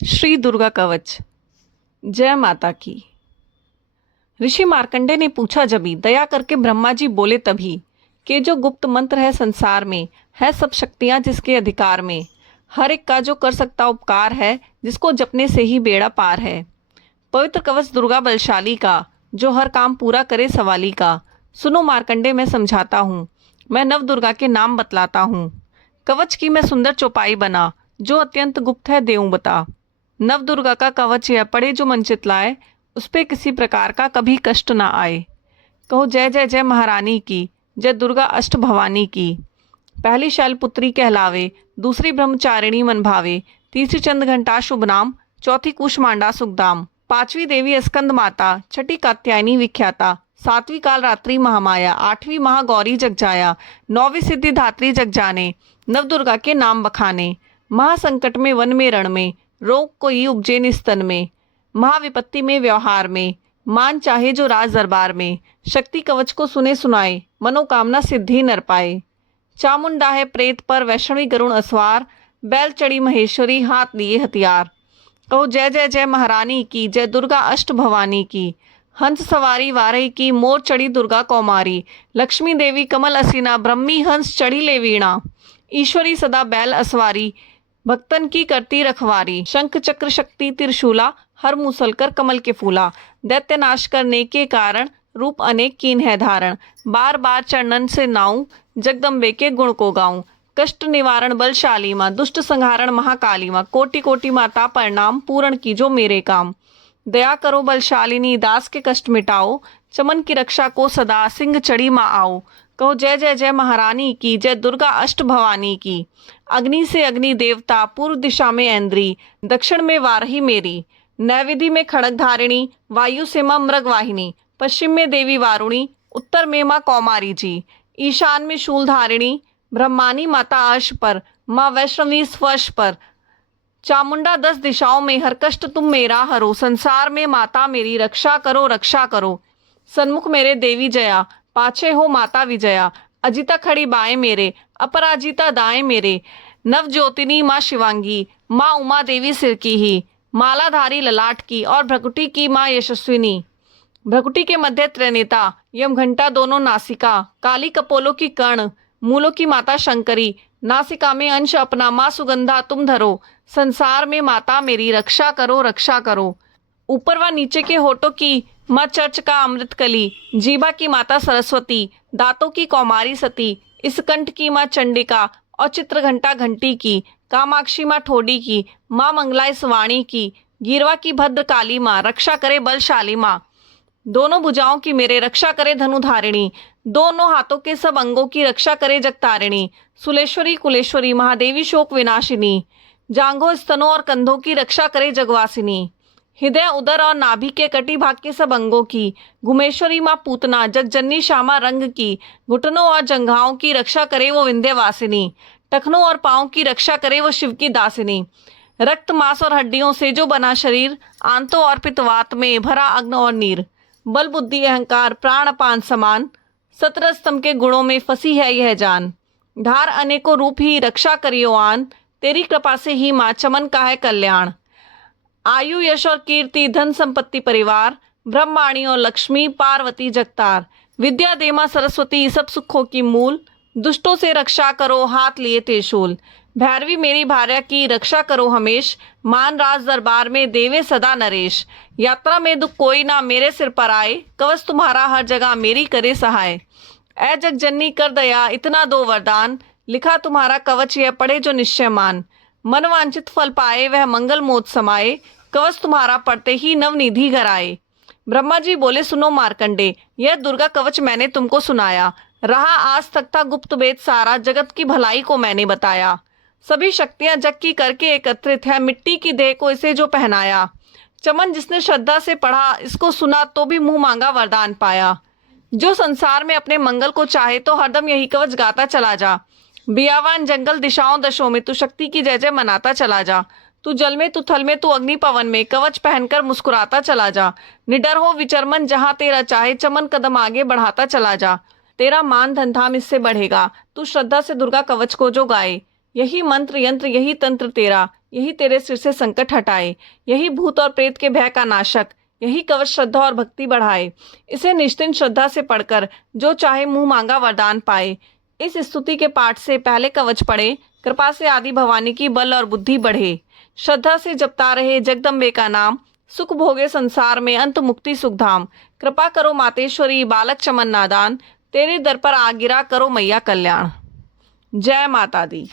श्री दुर्गा कवच। जय माता की। ऋषि मार्कंडे ने पूछा जभी, दया करके ब्रह्मा जी बोले तभी, कि जो गुप्त मंत्र है संसार में, है सब शक्तियां जिसके अधिकार में। हर एक का जो कर सकता उपकार है, जिसको जपने से ही बेड़ा पार है। पवित्र कवच दुर्गा बलशाली का, जो हर काम पूरा करे सवाली का। सुनो मार्कंडे मैं समझाता हूँ, मैं नव दुर्गा के नाम बतलाता हूँ। कवच की मैं सुंदर चौपाई बना, जो अत्यंत गुप्त है देऊं बता। नव दुर्गा का कवच यह पड़े जो मन चितलाए, उस पे किसी प्रकार का कभी कष्ट ना आए। कहो जय जय जय महारानी की, जय दुर्गा अष्ट भवानी की। पहली शैलपुत्री कहलावे, दूसरी ब्रह्मचारिणी मन भावे, तीसरी चंद घंटा शुभ नाम, चौथी कुष्मांडा सुखदाम, पांचवी देवी स्कंद माता, छठी कात्यायनी विख्याता, सातवीं काल रात्रि महामाया, आठवीं महागौरी जग जाया, नौवीं सिद्धि धात्री जग जाने। नव दुर्गा के नाम बखाने, महासंकट में वन में रण में, रोग कोई उपजे निस्तन में, महाविपत्ति में व्यवहार में, मान चाहे जो राज दरबार में। शक्ति कवच को सुने सुनाए, मनोकामना सिद्धि नर पाए। चामुंडा है प्रेत पर वैष्णवी गरुण असवार, बैल चढ़ी महेश्वरी हाथ लिए हथियार। कहो जय जय जय महारानी की, जय दुर्गा अष्ट भवानी की। हंस सवारी वारही की, मोर चढ़ी दुर्गा कौमारी, लक्ष्मी देवी कमल असीना, ब्रह्मी हंस चढ़ी ले वीणा। ईश्वरी सदा बैल असवारी, भक्तन की करती रखवारी। शंख चक्र शक्ति त्रिशूला, हर मुसल कर कमल के फूला। दैत्य नाश करने के कारण, रूप अनेक कीन है धारण। बार बार चरणन से नाऊं, जगदम्बे के गुण को गाऊं। कष्ट निवारण बलशाली माँ, दुष्ट संहारण महाकाली माँ, कोटि कोटि माता प्रणाम, पूर्ण की जो मेरे काम। दया करो बलशालिनी, दास के कष्ट मिटाओ, चमन की रक्षा को सदा सिंह चढ़ी माँ आओ। कहो जय जय जय महारानी की, जय दुर्गा अष्ट भवानी की। अग्नि से अग्नि देवता, पूर्व दिशा में ऐन्द्री, दक्षिण में वारही मेरी, नैवेदी में खड़ग धारिणी, वायु से माँ मृगवाहिनी, पश्चिम में देवी वारुणी, उत्तर में माँ कौमारी जी, ईशान में शूल धारिणी, ब्रह्मानी माता अर्श पर, माँ वैष्णवी स्पर्श पर। चामुंडा 10 दिशाओं में, हर कष्ट तुम मेरा हरो, संसार में माता मेरी रक्षा करो रक्षा करो। सन्मुख मेरे देवी जया, पाछे हो माता विजया, अजिता खड़ी बाएं मेरे, अपराजिता दाएं मेरे। नव ज्योतिनी माँ शिवांगी, माँ उमा देवी सिर की ही, मालाधारी ललाट की, और भ्रकुटी की माँ यशस्विनी। भ्रकुटी के मध्य त्रिनेता, यम घंटा दोनों नासिका, काली कपोलों की कर्ण, मूलों की माता शंकरी, नासिका में अंश अपना माँ सुगंधा तुम धरो। संसार में माता मेरी रक्षा करो रक्षा करो। ऊपर व नीचे के होठों की माँ चर्च का अमृत कली, जीभा की माता सरस्वती, दांतों की कौमारी सती, इस कंठ की माँ चंडिका, और चित्र घंटा घंटी की, कामाक्षी माँ ठोडी की, माँ मंगला इस वाणी की, गीरवा की भद्र काली माँ, रक्षा करे बलशाली माँ। दोनों भुजाओं की मेरे रक्षा करे धनुधारिणी, दोनों हाथों के सब अंगों की रक्षा करे जगतारिणी। सुलेश्वरी कुलेश्वरी महादेवी शोक विनाशिनी, जांघों स्तनों और कंधों की रक्षा करे जगवासिनी। हृदय उदर और नाभि के कटी भाग के सब अंगों की, घुमेश्वरी माँ पूतना, जगजननी श्यामा रंग की, घुटनों और जंघाओं की रक्षा करे वो विंध्यवासिनी, टखनों और पाँव की रक्षा करे वो शिव की दासिनी। रक्त मांस और हड्डियों से जो बना शरीर, आंतों और पित्तवात में भरा अग्न और नीर, बल बुद्धि अहंकार प्राण अपान समान, 17 स्तंभ के गुणों में फंसी है यह जान। धार अनेकों रूप ही रक्षा करियो आन, तेरी कृपा से ही माँ चमन का है कल्याण। आयु यश और कीर्ति धन संपत्ति परिवार, ब्रह्माणी और लक्ष्मी पार्वती जगतार। विद्या दे माँ सरस्वती सब सुखों की मूल, दुष्टों से रक्षा करो हाथ लिए त्रिशूल। भैरवी मेरी भार्या की रक्षा करो हमेश, मान राज दरबार में देवे सदा नरेश। यात्रा में दुख कोई ना मेरे सिर पर आए, कवच तुम्हारा हर जगह मेरी करे सहाय। ऐ जगजननी कर दया इतना दो वरदान, लिखा तुम्हारा कवच यह पढ़े जो निश्चय मान। मन वांछित फल पाए वह मंगल मोद समाए, कवच तुम्हारा पढ़ते ही नवनिधि घर आए। ब्रह्मा जी बोले सुनो मार्कंडे, यह दुर्गा कवच मैंने तुमको सुनाया, रहा आज तक था गुप्त वेद सारा, जगत की भलाई को मैंने बताया। सभी शक्तियां जग की करके एकत्रित है, मिट्टी की देह को इसे जो पहनाया। चमन जिसने श्रद्धा से पढ़ा, इसको सुना तो भी मुंह मांगा वरदान पाया। जो संसार में अपने मंगल को चाहे तो हरदम यही कवच गाता चला जा। बियावान जंगल दिशाओं दशों में तू शक्ति की जय जय मनाता चला जा। तू जल में तू थल में तू अग्नि पवन में, कवच पहनकर मुस्कुराता चला जा। निडर हो विचरमन जहां तेरा चाहे, चमन कदम आगे बढ़ाता चला जा। तेरा मान धन धाम इससे बढ़ेगा, तू श्रद्धा से दुर्गा कवच को जो गाए। यही मंत्र यंत्र यही तंत्र तेरा, यही तेरे सिर से संकट हटाए, यही भूत और प्रेत के भय का नाशक, यही कवच श्रद्धा और भक्ति बढ़ाए। इसे निश्चिंत श्रद्धा से पढ़कर जो चाहे मुंह मांगा वरदान पाए। इस स्तुति के पाठ से पहले कवच पढ़े, कृपा से आदि भवानी की बल और बुद्धि बढ़े। श्रद्धा से जपता रहे जगदम्बे का नाम, सुख भोगे संसार में अंत मुक्ति सुखधाम। कृपा करो मातेश्वरी बालक चमन नादान, तेरे दर पर आ गिरा करो मैया कल्याण। जय माता दी।